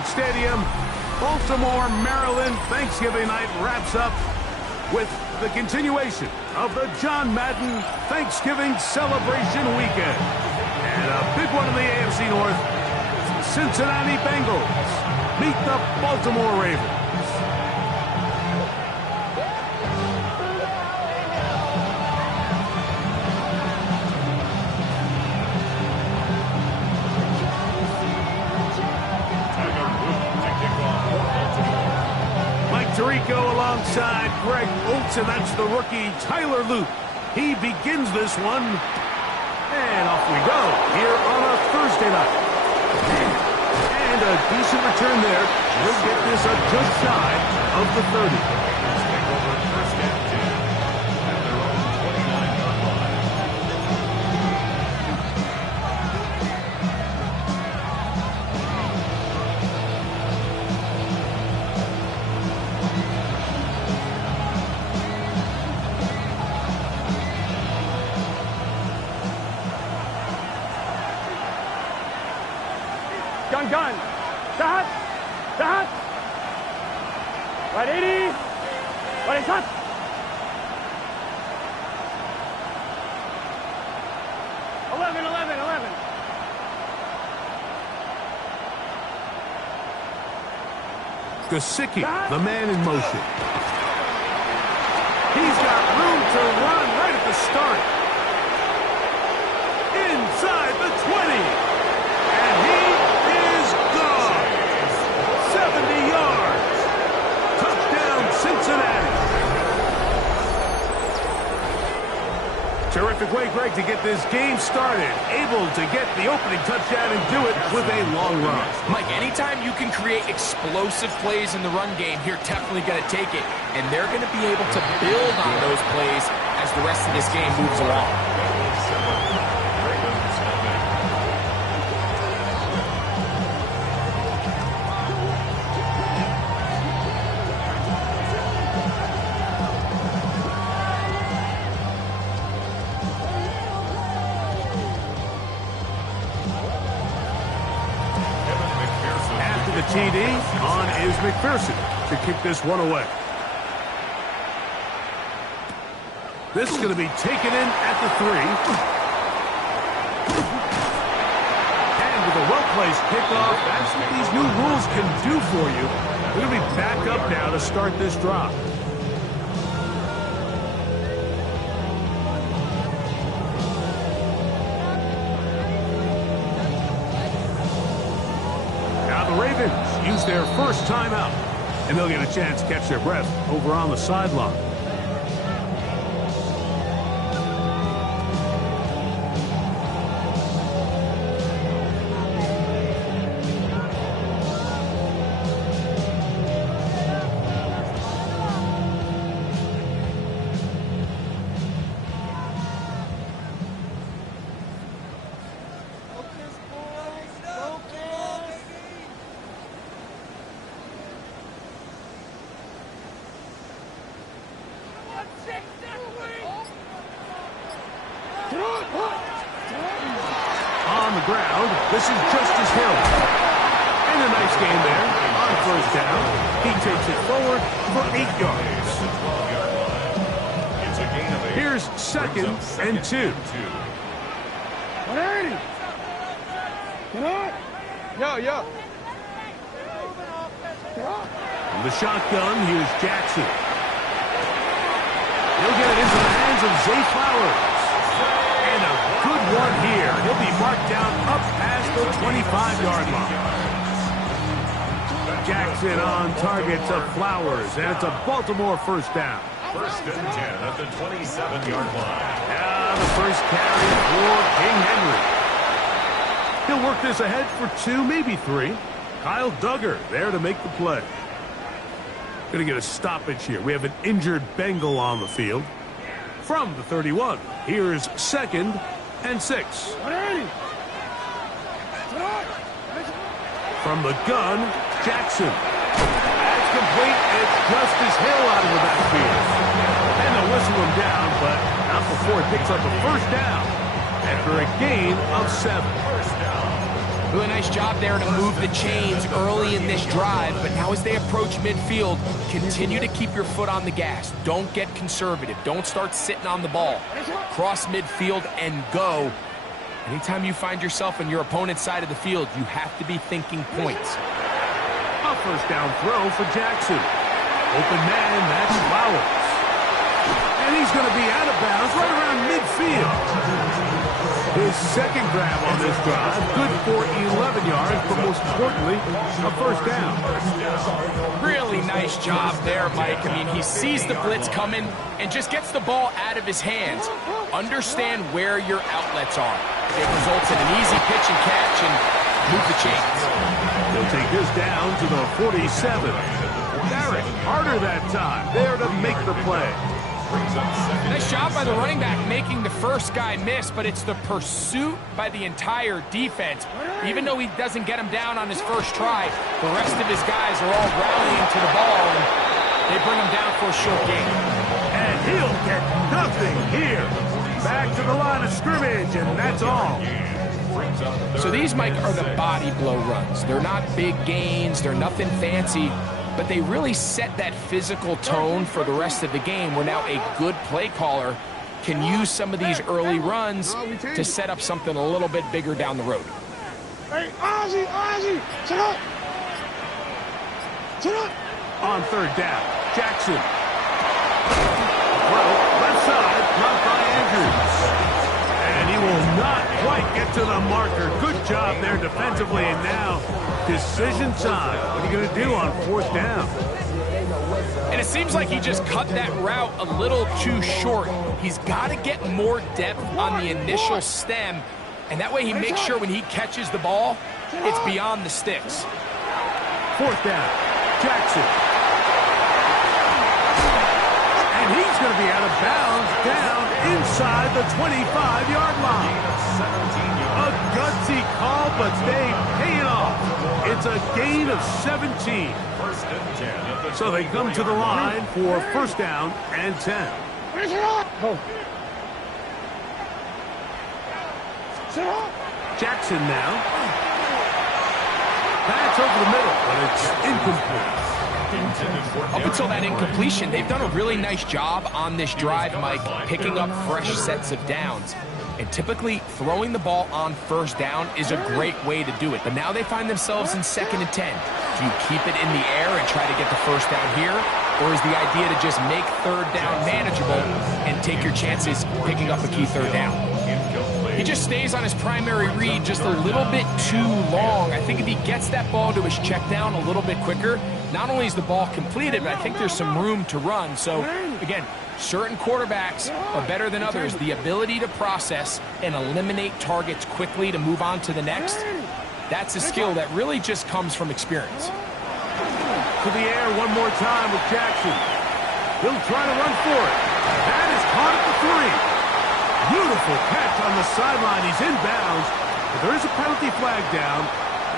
Bank Stadium. Baltimore, Maryland Thanksgiving night wraps up with the continuation of the John Madden Thanksgiving celebration weekend. And a big one in the AFC North. Cincinnati Bengals meet the Baltimore Ravens. Tirico alongside Greg Olsen. And that's the rookie Tyler Luke. He begins this one. And off we go here on a Thursday night. And a decent return there. He'll get this up just shy of the 30. Gun. Start. Ready. Shot. Eleven. Gesicki, the man in motion. He's got room to run right at the start. Inside the 20. And he is gone. 70 yards. Touchdown, Cincinnati. Terrific way, Greg, to get this game started. Able to get the opening touchdown and do it with a long run. Mike, anytime you can create explosive plays in the run game, you're definitely going to take it. And they're going to be able to build on those plays as the rest of this game moves along. TD on is McPherson to kick this one away. This is going to be taken in at the 3. And with a well-placed kickoff, that's what these new rules can do for you. We're going to be back up now to start this drive. Use their first timeout, and they'll get a chance to catch their breath over on the sideline. On the ground, this is Justice Hill. And a nice game there on first down. He takes it forward for 8 yards. Here's 2nd and 2. 180. Yo. From the shotgun, here's Jackson. He'll get it into the hands of Zay Flowers. And a good one here. He'll be marked down up past the 25-yard line. Jackson on target to Flowers, and it's a Baltimore first down. 1st and 10 at the 27-yard line. Now the first carry for King Henry. He'll work this ahead for 2, maybe 3. Kyle Duggar there to make the play. Going to get a stoppage here. We have an injured Bengal on the field. From the 31, here's 2nd and 6. From the gun, Jackson. That's complete. It's Justice Hill out of the backfield. And they'll whistle him down, but not before he picks up a first down after a gain of 7. Really nice job there to move the chains early in this drive, but now as they approach midfield, continue to keep your foot on the gas. Don't get conservative. Don't start sitting on the ball. Cross midfield and go. Anytime you find yourself on your opponent's side of the field, you have to be thinking points. A first down throw for Jackson. Open man, that's Flowers. And he's going to be out of bounds right around midfield. His second grab on this drive, good for 11 yards, but most importantly, a first down. Really nice job there, Mike. I mean, he sees the blitz coming and just gets the ball out of his hands. Understand where your outlets are. It results in an easy pitch and catch and move the chains. They'll take this down to the 47. Barrett, harder that time, there to make the play. Nice job by the running back making the first guy miss, but it's the pursuit by the entire defense. Even though he doesn't get him down on his first try, the rest of his guys are all rallying to the ball, and they bring him down for a short gain. And he'll get nothing here. Back to the line of scrimmage, and that's all. So these, Mike, are the body blow runs. They're not big gains. They're nothing fancy. But they really set that physical tone for the rest of the game, where now a good play caller can use some of these early runs to set up something a little bit bigger down the road. Hey, Ozzie, sit up. Sit up. On third down, Jackson. Well, left side, caught by Andrews. And he will not quite get to the marker. Good job there defensively, and now decision time. What are you going to do on fourth down? And it seems like he just cut that route a little too short. He's got to get more depth on the initial stem, and that way he makes sure when he catches the ball, it's beyond the sticks. Fourth down, Jackson. And he's going to be out of bounds down inside the 25-yard line. A gutsy call, but they pay it off. It's a gain of 17. So they come to the line for first down and 10. Jackson now. That's over the middle, but it's incomplete. Up until that incompletion, they've done a really nice job on this drive, Mike, picking up fresh sets of downs. And typically, throwing the ball on first down is a great way to do it. But now they find themselves in 2nd and 10. Do you keep it in the air and try to get the first down here? Or is the idea to just make third down manageable and take your chances picking up a key third down? He just stays on his primary read just a little bit too long. I think if he gets that ball to his check down a little bit quicker, not only is the ball completed, but I think there's some room to run. So, again, certain quarterbacks are better than others. The ability to process and eliminate targets quickly to move on to the next, that's a skill that really just comes from experience. To the air one more time with Jackson. He'll try to run for it. That is caught at the 3. Beautiful catch on the sideline. He's inbounds. But there is a penalty flag down,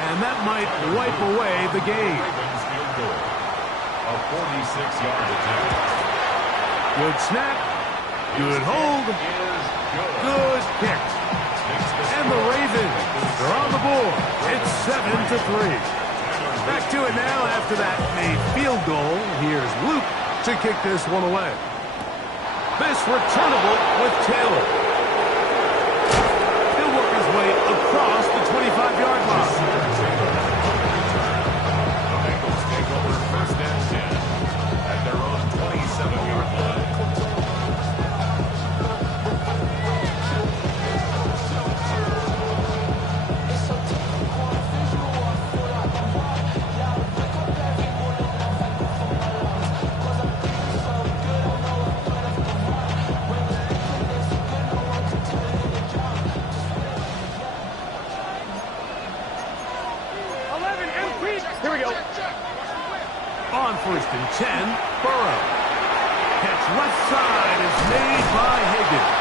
and that might wipe away the game. A 46-yard attempt. Good snap. Good hold. Good kick. And the Ravens are on the board. It's 7-3. Back to it now after that made field goal. Here's Luke to kick this one away. This returnable with Taylor. He'll work his way across the 25-yard line. The Bengals take over first and 10 at their own 27-yard line. On first and 10, Burrow. Catch left side is made by Higgins.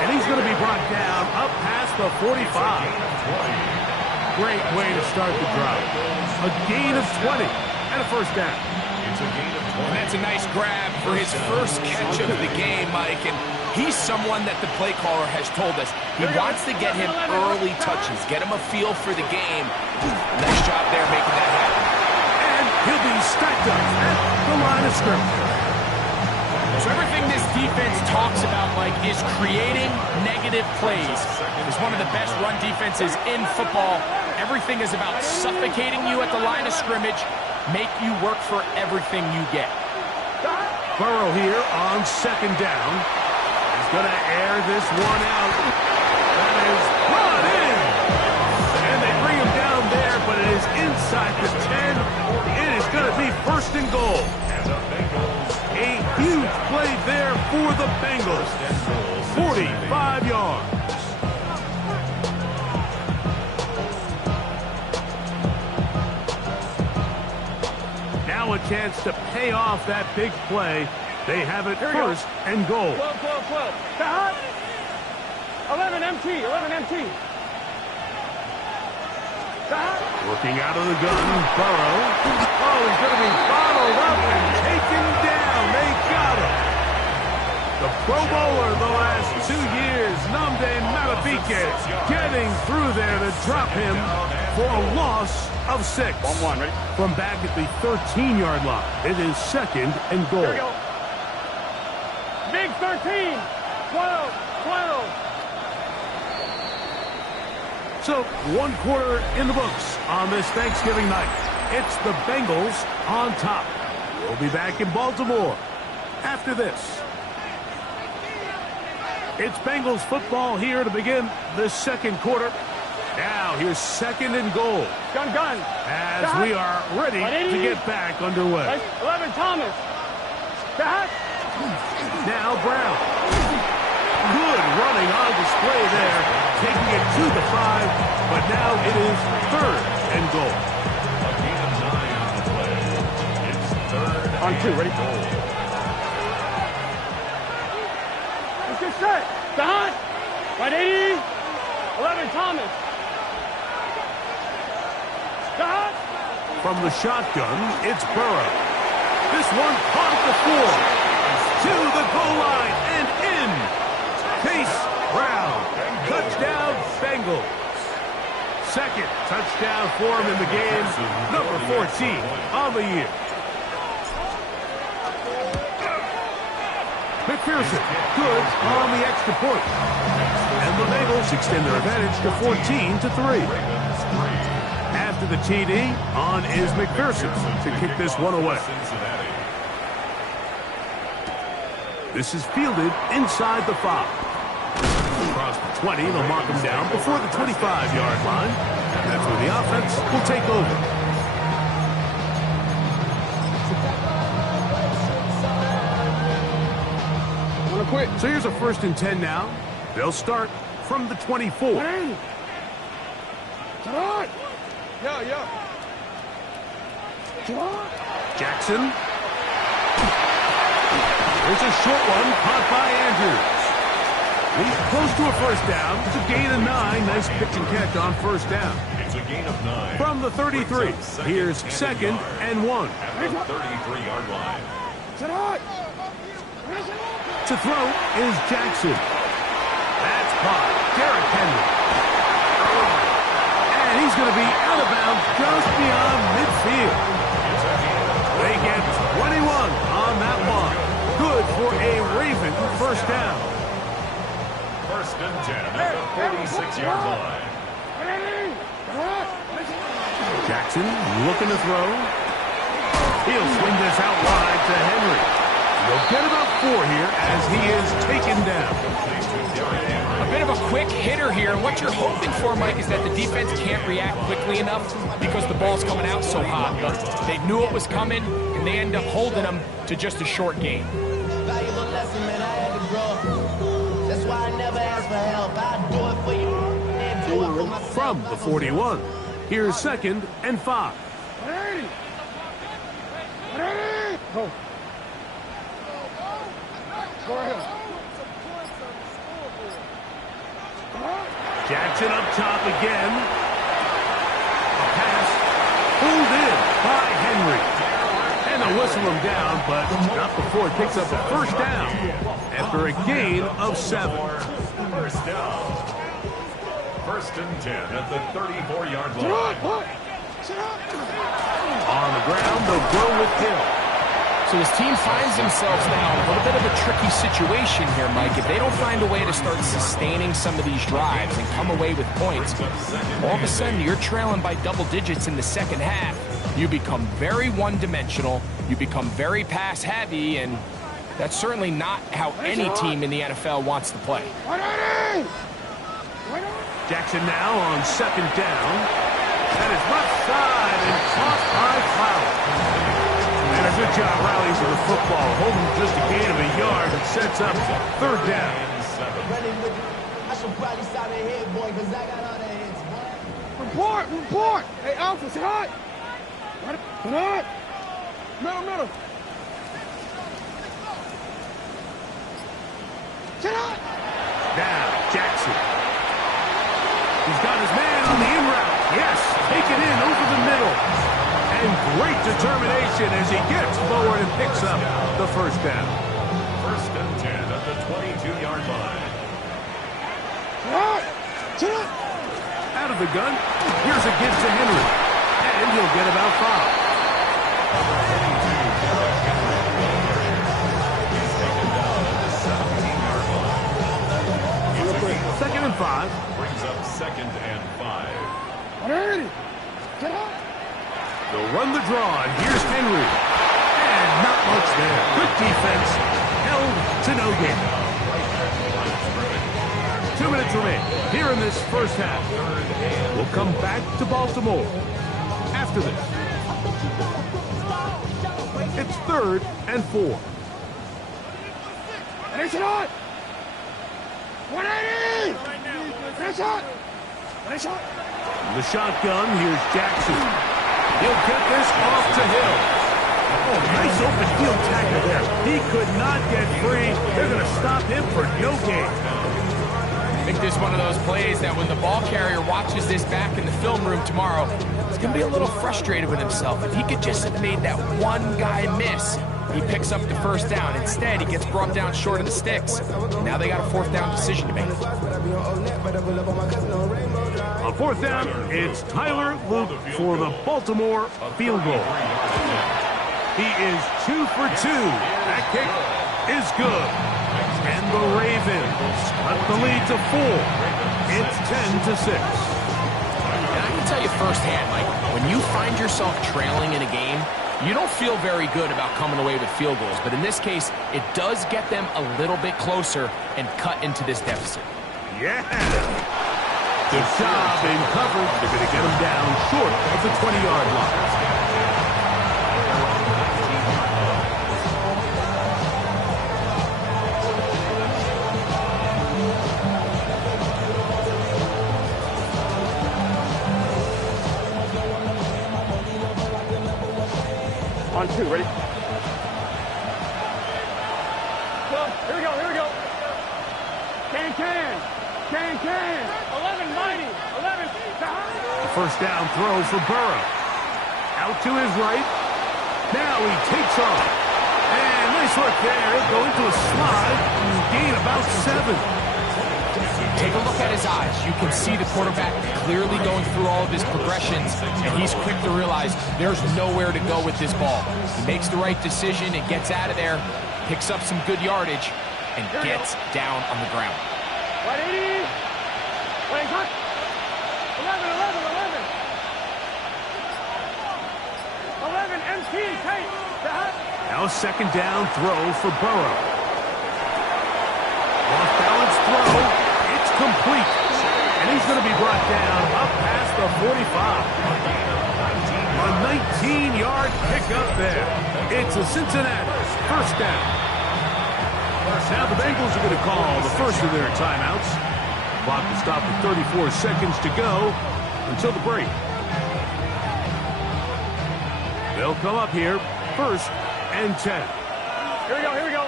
And he's going to be brought down up past the 45. Great way to start the drive. A gain of 20 and a first down. It's a gain of 20. That's a nice grab for his first catch of the game, Mike. And He's someone that the play caller has told us he wants to get him early touches, get him a feel for the game. Nice job there making that happen. And he'll be stacked up at the line of scrimmage. So everything this defense talks about, Mike, is creating negative plays. It's one of the best run defenses in football. Everything is about suffocating you at the line of scrimmage, make you work for everything you get. Burrow here on second down. He's going to air this one out. That is brought in. And they bring him down there, but it is inside the 10. It is going to be first and goal. A huge play there for the Bengals. 45 yards. Now a chance to pay off that big play. They have it first and goal. 12. Stop. 11 MT. Stop. Working out of the gun, Burrow. Oh, he's going to be bottled up and taken down. They got him. The Pro Bowler the last 2 years, Nnamdi Madubuike, getting through there to drop him for a loss of 6. 1-1, ready? From back at the 13-yard line, it is second and goal. Here we go. Big 13. 12. So, 1 quarter in the books on this Thanksgiving night. It's the Bengals on top. We'll be back in Baltimore after this. It's Bengals football here to begin the second quarter. Now, here's second and goal. Gun. As we are ready to get back underway. 11 Thomas. Back. Now Brown. Good running on display there, taking it to the 5, but now it is third and goal. A gain of 9 on the play. It's third On 2, ready? goal. Let's get set. Back. 180. 11 Thomas. Back. From the shotgun, it's Burrow. This one caught at the 4. To the goal line and in. Chase Brown. Touchdown, Bengals. Second touchdown for him in the game. Number 14 on the year. McPherson, good on the extra point. And the Bengals extend their advantage to 14-3. After the TD, on is McPherson to kick this one away. This is fielded inside the 5. Across the 20, they'll mark him down before the 25-yard line. That's where the offense will take over. So here's a first and 10 now. They'll start from the 24. Jackson. There's a short one caught by Andrews. He's close to a first down. It's a gain of 9. Nice pitch and catch on first down. It's a gain of 9. From the 33, here's second and 1. At the 33-yard line. To throw is Jackson. That's caught. Derrick Henry. And he's going to be out of bounds just beyond midfield. They get 21 on that one. Good for a Raven first down. First and 10 at the 46-yard line. Jackson looking to throw. He'll swing this out wide to Henry. He'll get about 4 here as he is taken down. A bit of a quick hitter here, and what you're hoping for, Mike, is that the defense can't react quickly enough because the ball's coming out so hot. But they knew it was coming, and they end up holding them to just a short gain. Valuable lesson, man, I had to grow. That's why I never ask for help. I do it for you and do it for myself. From the 41, here's second and 5. Oh. Go ahead. Jackson up top again. A pass pulled in by Henry. And the wrestle him down, but not before he picks up a first down after a gain of 7. First down. 1st and 10 at the 34-yard line. On the ground, they'll go with Hill. So his team finds themselves now in a little bit of a tricky situation here, Mike. If they don't find a way to start sustaining some of these drives and come away with points, all of a sudden you're trailing by double digits in the second half. You become very one-dimensional, you become very pass-heavy, and that's certainly not how any team in the NFL wants to play. Jackson now on 2nd down. At his left side and caught by Fowler. And a good job rallying to the football, holding just a gain of a yard and sets up 3rd down. I should probably stop the head, boy, because I got all the hits, boy. Report! Hey, Alpha, sit high! Sit high! Middle. Sit high! Now, Jackson. He's got his man on the in route. Yes, take it in over the middle. And great determination as he gets forward and picks up the 1st down. 1st and 10 at the 22-yard line. Sit high! Out of the gun, here's a give to Henry. And he'll get about 5. 2nd and 5. Brings up 2nd and 5. They'll run the draw, and here's Henry. And not much there. Good defense. Held to no gain. 2 minutes remain here in this first half. We'll come back to Baltimore after this. It's 3rd and 4. Finish it on! 180! Finish it! Finish it! The shotgun, here's Jackson. He'll get this off to Hill. Oh, nice open field tackle there. He could not get free. They're going to stop him for no gain. I think this is one of those plays that when the ball carrier watches this back in the film room tomorrow, he's going to be a little frustrated with himself. If he could just have made that one guy miss, he picks up the 1st down. Instead, he gets brought down short of the sticks. Now they got a 4th down decision to make. On 4th down, it's Tyler Luke for the Baltimore field goal. He is 2 for 2. That kick is good. And the Ravens cut the lead to 4. It's 10-6. And I can tell you firsthand, Mike, when you find yourself trailing in a game, you don't feel very good about coming away with field goals. But in this case, it does get them a little bit closer and cut into this deficit. Yeah. Good job in coverage. They're going to get him down short of the 20-yard line. On 2, ready? Go. Here we go. Can. 11, mighty. 11, The 1st down throw for Burrow. Out to his right. Now he takes off. And nice work there. Going to a slide. Gain about 7. Take a look at his eyes. You can see the quarterback clearly going through all of his progressions, and he's quick to realize there's nowhere to go with this ball. He makes the right decision and gets out of there, picks up some good yardage, and gets down on the ground. 180. Wait, cut. 11. 11, MT, tight. Now 2nd down throw for Burrow. Off balance throw. It's complete. And he's going to be brought down up past the 45. A 19-yard pickup there. It's a Cincinnati 1st down. Now the Bengals are going to call the first of their timeouts. Clock will stop with 34 seconds to go until the break. They'll come up here 1st and 10. Here we go.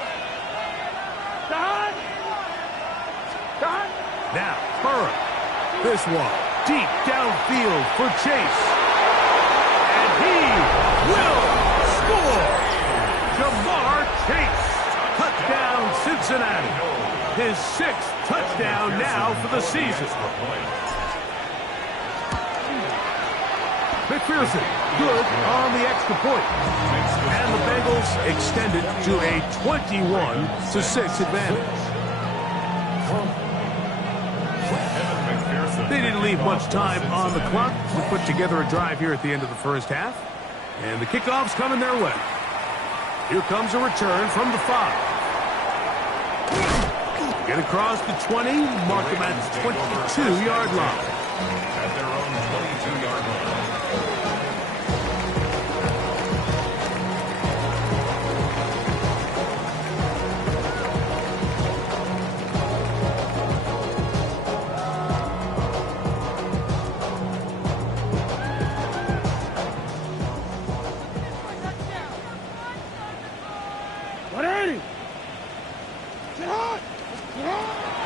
Don! Now, Burrow. This one deep downfield for Chase. And he will score. Cincinnati. His 6th touchdown now for the season. McPherson, good on the extra point. And the Bengals extend it to a 21-6 advantage. They didn't leave much time on the clock to put together a drive here at the end of the first half. And the kickoff's coming their way. Here comes a return from the 5. Get across the 20, mark them at the 22-yard line. At their own 22-yard line.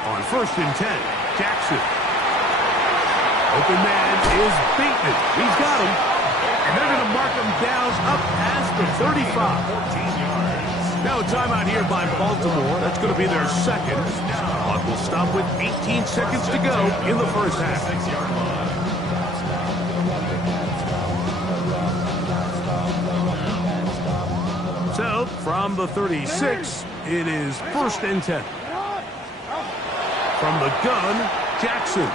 On 1st and 10, Jackson. Open man is beaten. He's got him. And they're going to mark him down up past the 35. Now a timeout here by Baltimore. That's going to be their 2nd. Clock will stop with 18 seconds to go in the first half. So, from the 36, it is 1st and 10. From the gun, Jackson. Oh,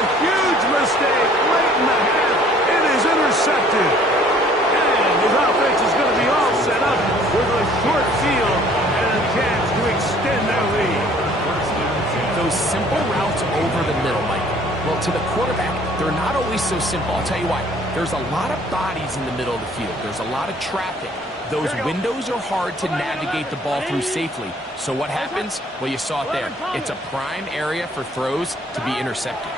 a huge mistake late in the half. It is intercepted. And his offense is going to be all set up with a short field and a chance to extend their lead. Those simple routes over the middle, Mike. Well, to the quarterback, they're not always so simple. I'll tell you why. There's a lot of bodies in the middle of the field. There's a lot of traffic. Those windows are hard to navigate the ball through safely. So what happens? Well, you saw it there. It's a prime area for throws to be intercepted.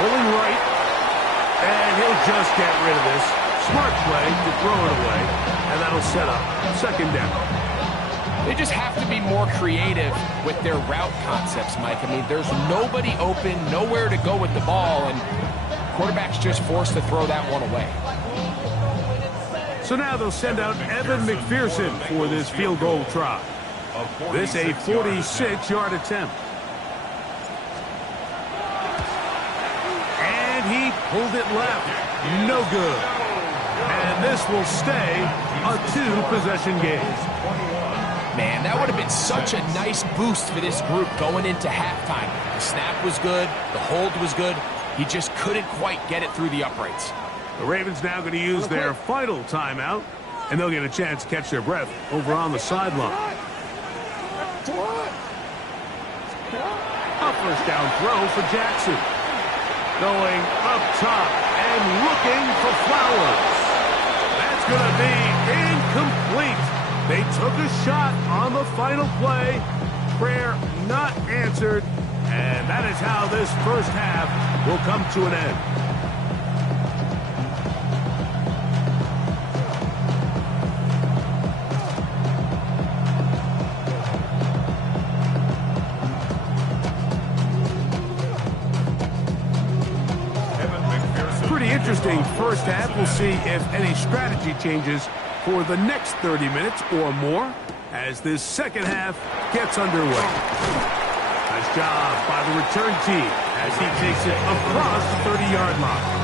Rolling right. And he'll just get rid of this. Smart play to throw it away. And that'll set up 2nd down. They just have to be more creative with their route concepts, Mike. I mean, there's nobody open, nowhere to go with the ball, and quarterback's just forced to throw that one away. So now they'll send out Evan McPherson for this field goal try. This a 46-yard attempt. And he pulled it left. No good. And this will stay a 2-possession game. Man, that would have been such a nice boost for this group going into halftime. The snap was good. The hold was good. He just couldn't quite get it through the uprights. The Ravens now going to use their final timeout, and they'll get a chance to catch their breath over on the sideline. A 1st down throw for Jackson. Going up top and looking for Flowers. That's going to be incomplete. They took a shot on the final play. Prayer not answered. And that is how this first half will come to an end. Pretty interesting first half. We'll see if any strategy changes for the next 30 minutes or more as this second half gets underway. Nice job by the return team as he takes it across the 30-yard line.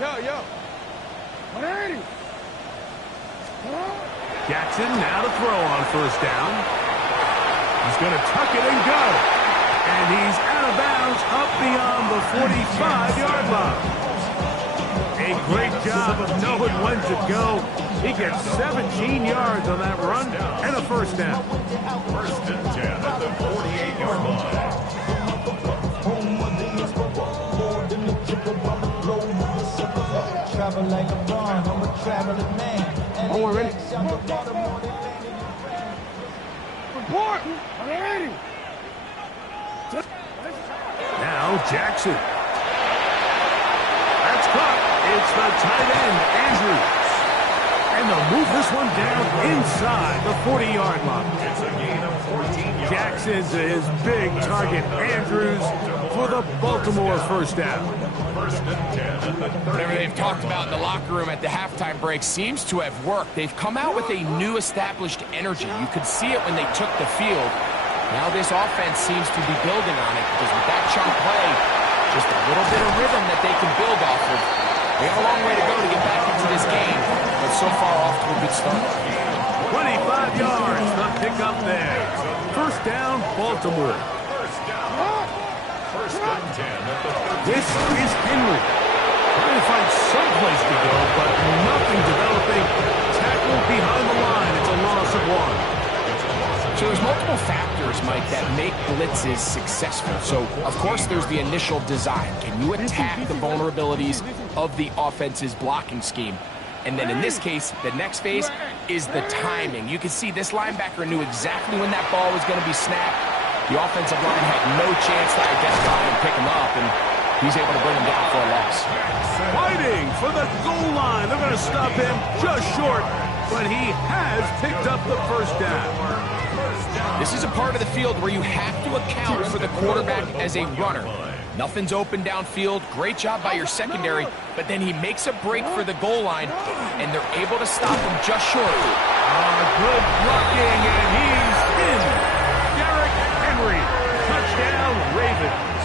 Yo. 180. Jackson now to throw on 1st down. He's going to tuck it and go. And he's out of bounds up beyond the 45-yard line. A great job of knowing when to go. He gets 17 yards on that run and a 1st down. 1st and 10 at the 48-yard line. Travel like LeBron, I'm a traveling man. Oh, we're ready. Report! 180. Now Jackson. That's caught. It's the tight end, Andrews. And they'll move this one down inside the 40-yard line. It's a gain of 14 yards. Jackson to his big target, Andrews, for the Baltimore first down. First and 10. Whatever they've talked about in the locker room at the halftime break seems to have worked. They've come out with a new established energy. You could see it when they took the field. Now this offense seems to be building on it because with that chunk play, just a little bit of rhythm that they can build off of. They have a long way to go to get back into this game, but so far off to a good start. 25 yards, the pickup there. First down, Baltimore. First down. First and 10 at the 13. This is Henry. Trying to find some place to go, but nothing developing. Tackled behind the line. It's a loss of one. So there's multiple factors, Mike, that make blitzes successful. So, of course, there's the initial design. Can you attack the vulnerabilities of the offense's blocking scheme? And then in this case, the next phase is the timing. You can see this linebacker knew exactly when that ball was going to be snapped. The offensive line had no chance to identify and pick him up, and he's able to bring him down for a loss. Fighting for the goal line. They're going to stop him just short, but he has picked up the first down. This is a part of the field where you have to account for the quarterback as a runner. Nothing's open downfield. Great job by your secondary, but then he makes a break for the goal line, and they're able to stop him just short. Good blocking, and he's in. Derrick Henry. Touchdown, Ravens.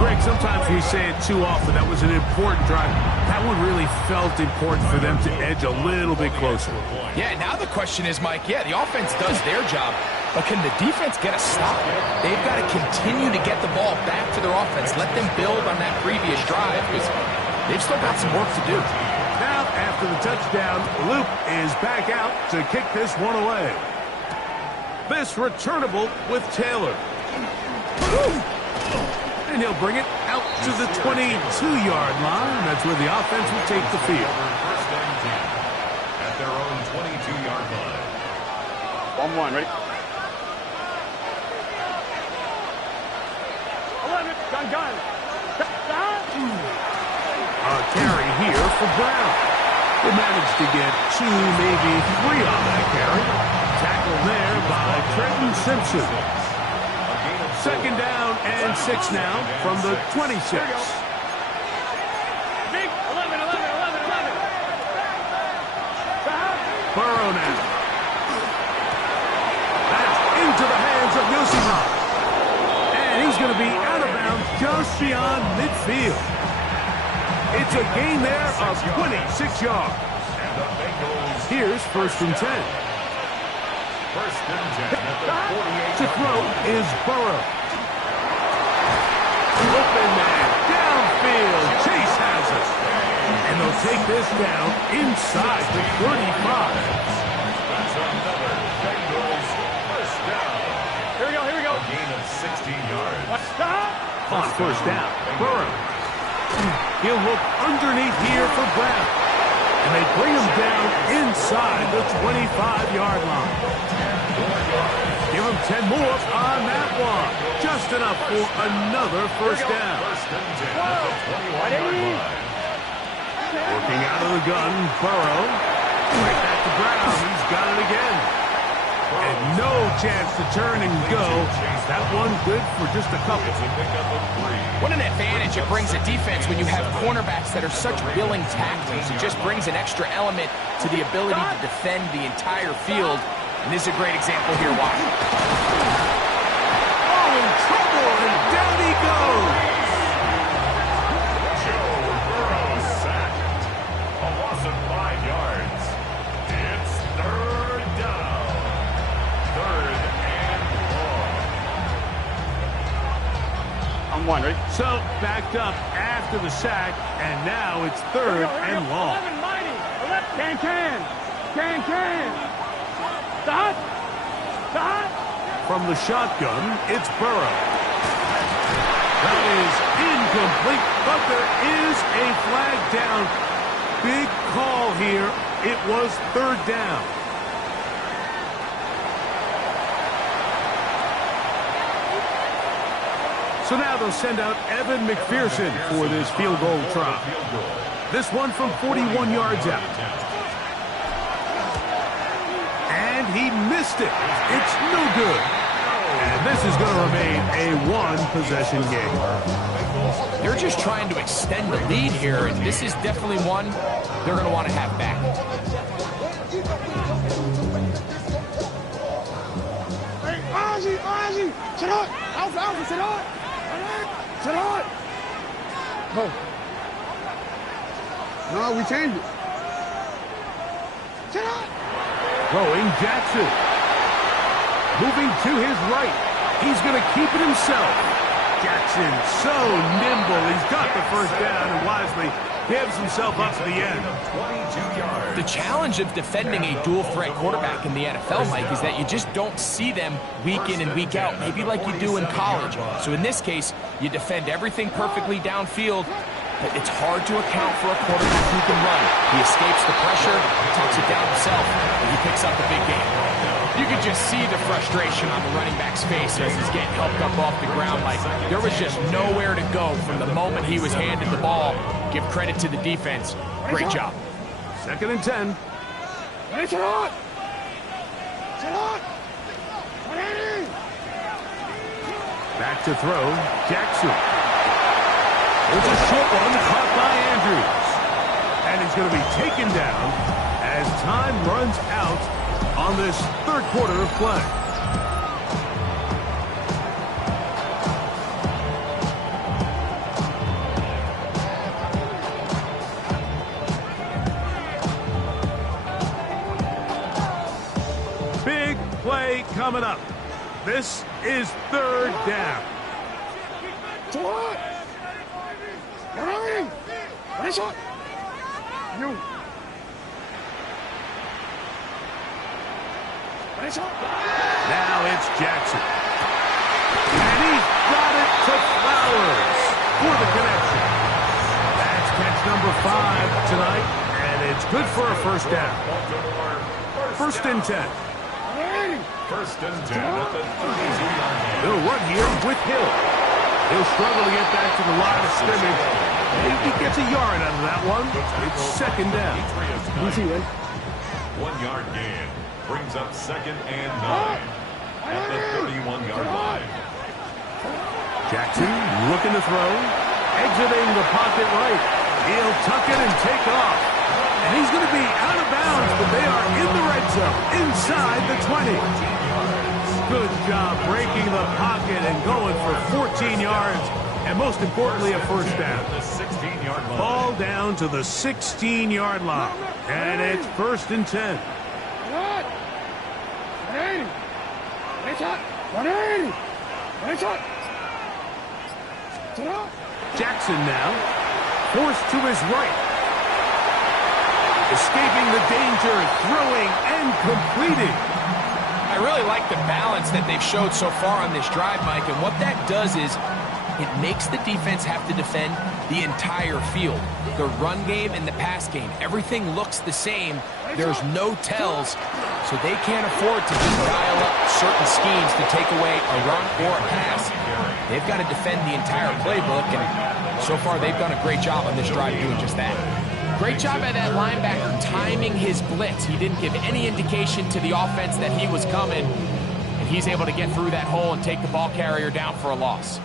Greg, sometimes we say it too often. That was an important drive. That one really felt important for them to edge a little bit closer. Yeah, now the question is, Mike, yeah, the offense does their job, but can the defense get a stop? They've got to continue to get the ball back to their offense. Let them build on that previous drive because they've still got some work to do. Now, after the touchdown, Luke is back out to kick this one away. This returnable with Taylor. And he'll bring it out to the 22-yard line. That's where the offense will take the field. First and 10 at their own 22-yard line. 1-1, ready? 11, gun. A carry here for Brown. They managed to get 2, maybe 3 on that carry. Tackle there by Trenton Simpson. Second down and 6 now from the 26. Big 11. Burrow now. That's into the hands of Yosima. And he's going to be out of bounds just beyond midfield. It's a gain there of 26 yards. Here's first and 10. First and 10 at the 48. To throw is Burrow. Open man, downfield, Chase has it. And they'll take this down inside the 35. That's another Bengals first down. Here we go. A gain of 16 yards. Stop. On first down, Burrow. He'll look underneath here for Brown. And they bring him down inside the 25-yard line. Give him 10 more on that one. Just enough for another first down. First and 10 at the 21-yard line. Working out of the gun, Burrow. Right back to Brown. He's got it again. And no chance to turn and go. That one good for just a couple. It's a pickup of 3. What an advantage it brings a defense when you have cornerbacks that are such willing tacklers. It just brings an extra element to the ability to defend the entire field. And this is a great example here. Watch. Oh, in trouble, and down he goes. Joe Burrow sacked. A loss of 5 yards. It's third down. Third and long. I'm 1, ready? So, backed up after the sack, and now it's third and long. 11, mighty. 11. Can. Stop. From the shotgun, it's Burrow. That is incomplete, but there is a flag down. Big call here. It was third down. So now they'll send out Evan McPherson for this field goal try. This one from 41 yards out. And he missed it. It's no good. And this is going to remain a one-possession game. They're just trying to extend the lead here, and this is definitely one they're going to want to have back. Hey, Ozzie! Sit on! Alpha, sit on! Sit on! Go. No, we changed it. Sit on! Throwing Jackson. Moving to his right. He's going to keep it himself. Jackson, so nimble. He's got the first down and wisely gives himself up to the end. 22 yards. The challenge of defending a dual-threat quarterback in the NFL, Mike, is that you just don't see them week in and week out, maybe like you do in college. So in this case, you defend everything perfectly downfield, but it's hard to account for a quarterback who can run. He escapes the pressure, tucks it down himself, and he picks up the big game. You can just see the frustration on the running back's face as he's getting helped up off the ground. Like, there was just nowhere to go from the moment he was handed the ball. Give credit to the defense. Great job. 2nd and 10. Hey, sit on! Sit on! Back to throw. Jackson. There's a short one caught by Andrews. And he's going to be taken down as time runs out on this third quarter of play. Big play coming up. This is 3rd down. What? What is it? You. What is it? Now it's Jackson. And he's got it to Flowers for the connection. That's catch number 5 tonight, and it's good for a first down. 1st and 10. 1st and 10 at the 32-yard line. They'll run here with Hill. He'll struggle to get back to the line of scrimmage. He gets a yard out of that one. It's 2nd down. Easy, man. 1-yard gain brings up 2nd and 9 at the 31-yard line. Jackson looking to throw. Exiting the pocket right. He'll tuck it and take off. And he's going to be out of bounds, but they are in the red zone, inside the 20. Good job breaking the pocket and going for 14 yards, and most importantly, a first down. The 16-yard line. Ball down to the 16-yard line, and it's 1st and 10. What? 180. What is it? 180. What is it? Sit on. Jackson now, forced to his right. Escaping the danger, throwing and completing. I really like the balance that they've showed so far on this drive, Mike, and what that does is it makes the defense have to defend the entire field. The run game and the pass game, everything looks the same. There's no tells, so they can't afford to just dial up certain schemes to take away a run or a pass. They've got to defend the entire playbook, and so far they've done a great job on this drive doing just that. Great job by that linebacker timing his blitz. He didn't give any indication to the offense that he was coming, and he's able to get through that hole and take the ball carrier down for a loss.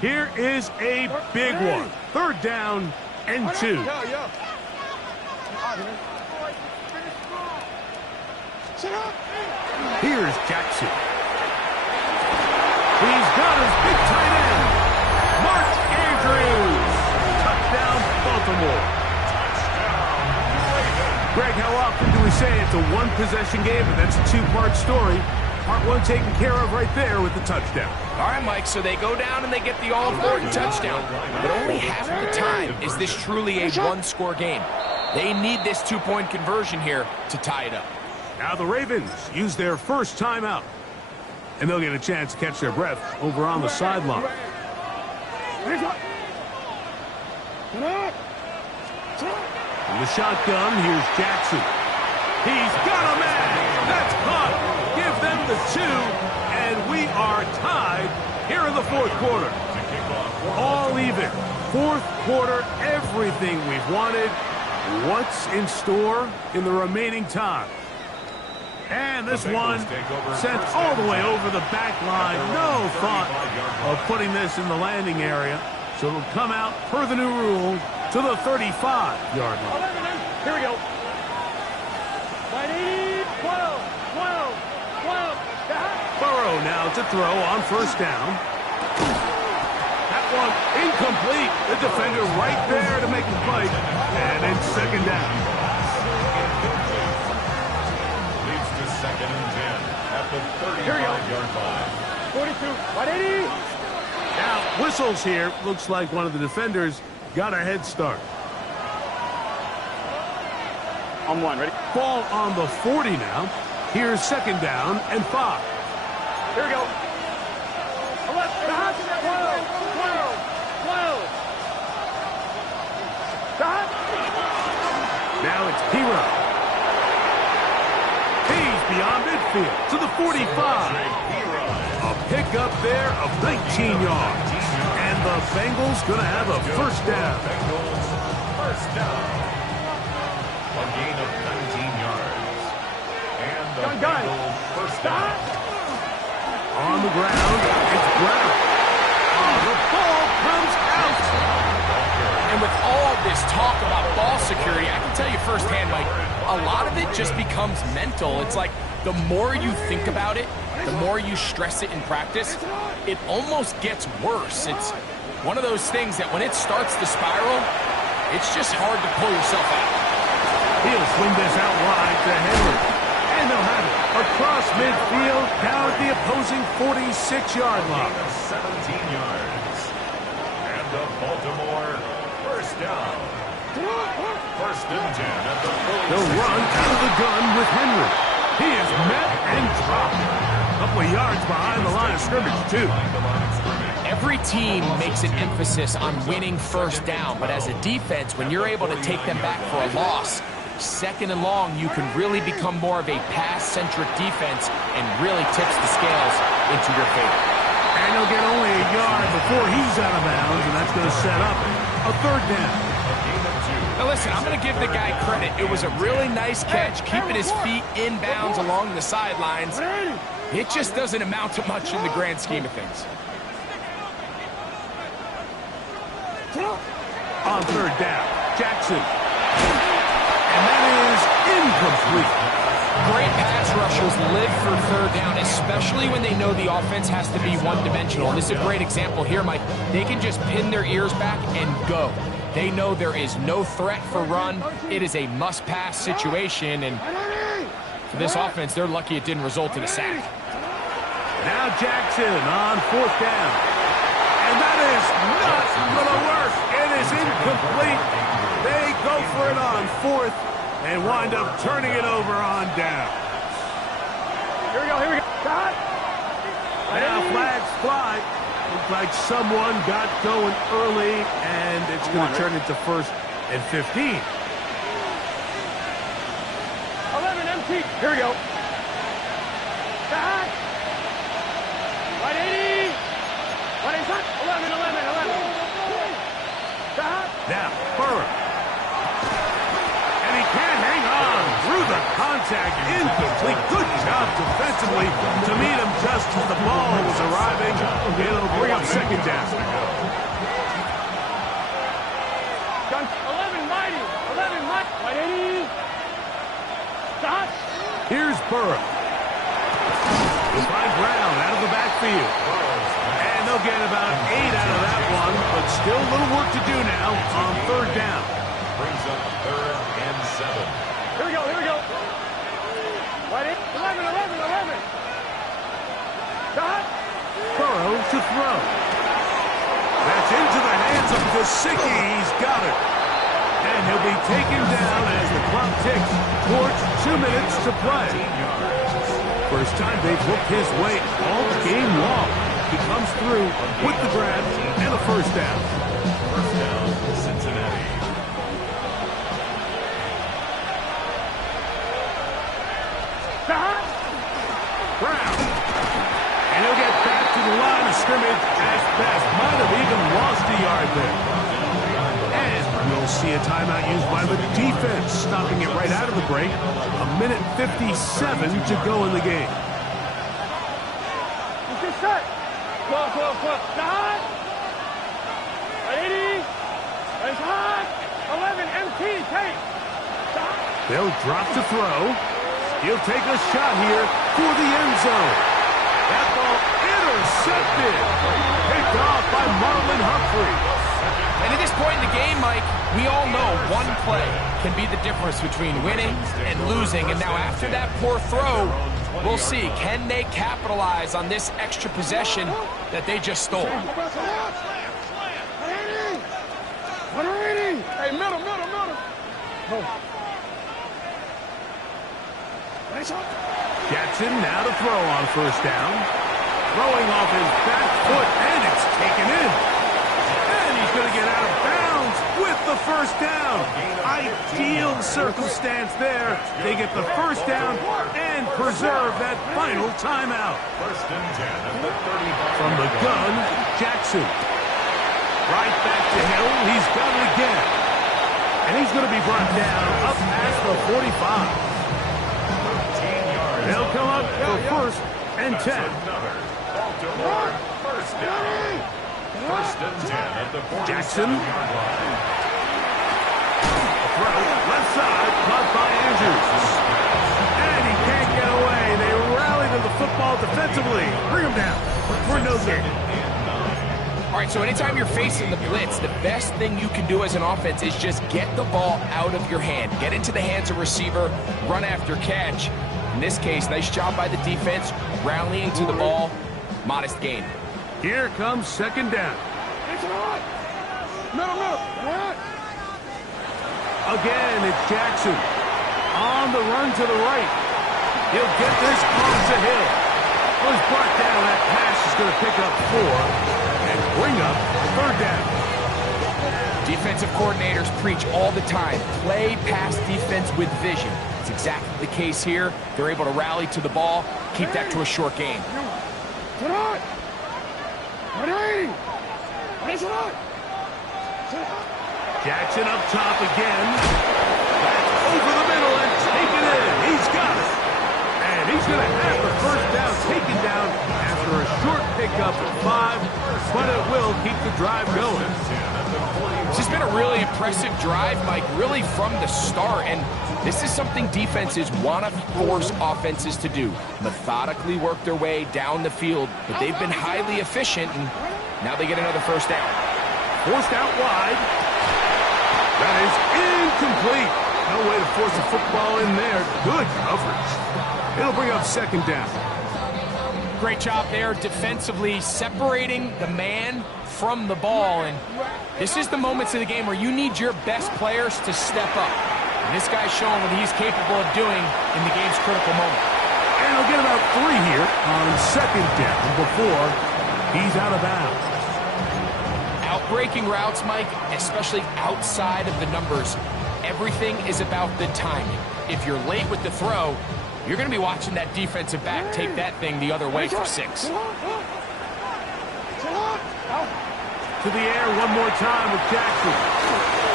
Here is a big one. 3rd down and 2. Sit on. Here's Jackson. He's got his big tight end, Mark Andrews. Touchdown, Baltimore. Greg, how often do we say it's a one-possession game, and that's a 2-part story? Part 1 taken care of right there with the touchdown. All right, Mike, so they go down and they get the all-important touchdown. But only half of the time is this truly a one-score game. They need this 2-point conversion here to tie it up. Now the Ravens use their first timeout, and they'll get a chance to catch their breath over on the sideline. In the shotgun, here's Jackson. He's got a man. That's caught. Give them the 2, and we are tied here in the 4th quarter. All even. 4th quarter, everything we've wanted, What's in store in the remaining time? And this one sent all the way over the back line. No thought of putting this in the landing area. So it'll come out per the new rule to the 35-yard line. Here we go. 12, 12, 12. Burrow now to throw on first down. That one incomplete. The defender right there to make the play. And it's second down. Leads to second and 10 at the 35-yard line. 42, 180. Now, whistles here. Looks like one of the defenders got a head start. On one, ready? Ball on the 40 now. Here's second down and 5. Here we go. 11, 12, 12, 12. Now it's Piro. He's beyond midfield to the 45. A pickup there of 19 yards. And the Bengals going to have a first down. Bengals first down. A gain of 19 yards. And the Bengals first down. On the ground, it's Brown. Oh, the ball comes out. And with all this talk about ball security, I can tell you firsthand, Mike, a lot of it just becomes mental. It's like the more you think about it, the more you stress it in practice, it almost gets worse. It's one of those things that when it starts to spiral, it's just hard to pull yourself out. He'll swing this out wide to Henry. And they'll have it across midfield down at the opposing 46-yard line. 17 yards. And the Baltimore first down. First and 10 at the 46. They'll run out of the gun with Henry. He is met and dropped. A couple of yards behind the line of scrimmage, too. Every team makes an emphasis on winning first down, but as a defense, when you're able to take them back for a loss, second and long, you can really become more of a pass-centric defense and really tips the scales into your favor. And he'll get only a yard before he's out of bounds, and that's going to set up a third down. Now listen, I'm going to give the guy credit. It was a really nice catch, keeping his feet in bounds along the sidelines. It just doesn't amount to much in the grand scheme of things. On third down, Jackson. And that is incomplete. Great pass rushers live for third down, especially when they know the offense has to be one-dimensional. And this is a great example here, Mike. They can just pin their ears back and go. They know there is no threat for run. It is a must-pass situation, and for this offense, they're lucky it didn't result in a sack. Now Jackson on fourth down. And that is not going to work. It is incomplete. They go for it on fourth and wind up turning it over on down. Here we go, here we go. Now flags fly. Looks like someone got going early, and it's going to turn into first and 15. 11 empty. Here we go. 180. 11, 11, 11. Now, Burrow. And he can't hang on through the contact. Incomplete. Good job defensively to meet him just as the ball was arriving. It'll bring up second down. 11 mighty. 11 mighty. 180. Stop. Here's Burrow. He'll find Brown out of the backfield. And they'll get about 8 out of that one, but still a little work to do now on third down. Brings up third and 7. Here we go, here we go. 11, 11, 11. Stop. Burrow to throw. That's into the hands of Gesicki. He's got it. And he'll be taken down as the clock ticks towards 2 minutes to play. First time they've looked his way all game long. He comes through with the grab and a first down. First down, Cincinnati. Brown. And he'll get back to the line of scrimmage as best. Might have even lost a yard there. And we'll just see a timeout used by the defense, stopping it right out of the break. 1:57 to go in the game. Let's get set. Clock. Start. 80. It's hot. 11. MT. Take. Stop. They'll drop to throw. He'll take a shot here for the end zone. That ball intercepted. Picked off by Marlon Humphrey. And at this point in the game, Mike, we all know one play can be the difference between winning and losing. And now after that poor throw, we'll see, can they capitalize on this extra possession that they just stole? 180. Hey, middle. Jackson now to throw on first down. Throwing off his back foot, and it's taken in. And he's going to get out of bounds with the first down. Ideal circumstance there. They get the first down and preserve that final timeout. First and 10 at the 35. From the gun, Jackson. Right back to Hill. He's got it again. And he's going to be brought down up past the 45. They'll come up for first and 10. Baltimore, first down. First and 10 at the 47-yard Jackson. line. Throw left side, caught by Andrews. And he can't get away. They rally to the football defensively. Bring him down for no gain. All right, so anytime you're facing the blitz, the best thing you can do as an offense is just get the ball out of your hand. Get into the hands of receiver, run after catch. In this case, nice job by the defense, rallying to the ball. Modest gain. Here comes second down. It's hot. Middle. Again, it's Jackson. On the run to the right. He'll get this close to Hill. Was brought down. That pass is going to pick up 4 and bring up third down. Defensive coordinators preach all the time, play pass defense with vision. It's exactly the case here. They're able to rally to the ball, keep that to a short gain. Sit on. 180. It's hot. Jackson up top again. Back over the middle and taken in. He's got it. And he's going to have the first down taken down after a short pickup of 5, but it will keep the drive going. This has been a really impressive drive, Mike, really from the start. And this is something defenses want to force offenses to do. Methodically work their way down the field, but they've been highly efficient, and now they get another first down. Forced out wide. That is incomplete. No way to force a football in there. Good coverage. It'll bring up second down. Great job there defensively, separating the man from the ball. And this is the moments of the game where you need your best players to step up. And this guy's showing what he's capable of doing in the game's critical moment. And he'll get about 3 here on second down before he's out of bounds. Outbreaking routes, Mike, especially outside of the numbers, everything is about the timing. If you're late with the throw, you're going to be watching that defensive back take that thing the other way for 6. To the air one more time with Jackson.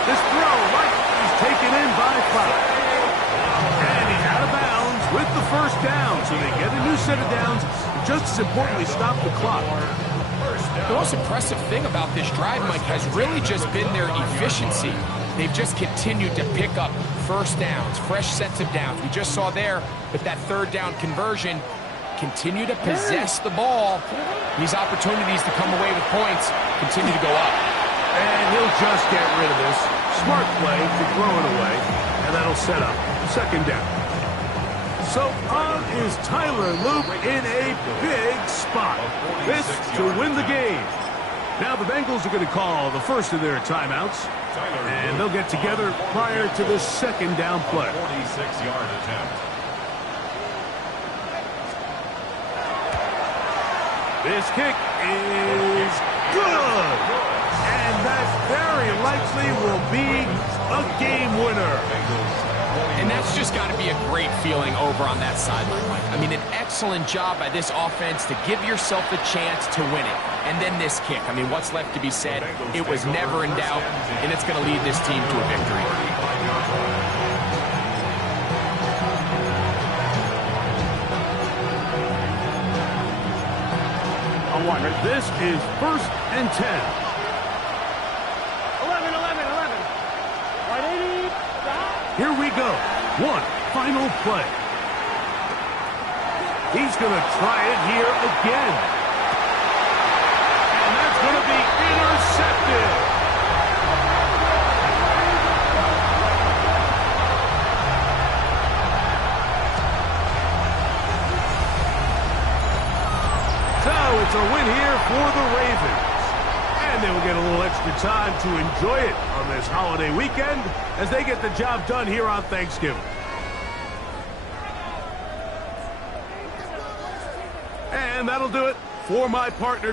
This throw is taken in by 5. And he's out of bounds with the first down. So they get a new set of downs. Just as importantly, stop the clock. The most impressive thing about this drive, Mike, has really just been their efficiency. They've just continued to pick up first downs, fresh sets of downs. We just saw there with that third down conversion, continue to possess the ball. These opportunities to come away with points continue to go up. And he'll just get rid of this. Smart play to throw it away, and that'll set up second down. So on is Tyler Loop in a big spot. This to win the game. Now the Bengals are going to call the first of their timeouts, and they'll get together prior to the second down play. 46-yard attempt. This kick is good. And that very likely will be a game winner. And that's just got to be a great feeling over on that sideline, Mike. I mean, an excellent job by this offense to give yourself a chance to win it. And then this kick. I mean, what's left to be said? It was never in doubt, and it's going to lead this team to a victory. This is 1st and 10. 11. 180. Here we go. One final play. He's going to try it here again. And that's going to be intercepted. So it's a win here for the Ravens. And they will get a little extra time to enjoy it on this holiday weekend as they get the job done here on Thanksgiving. And that'll do it for my partner.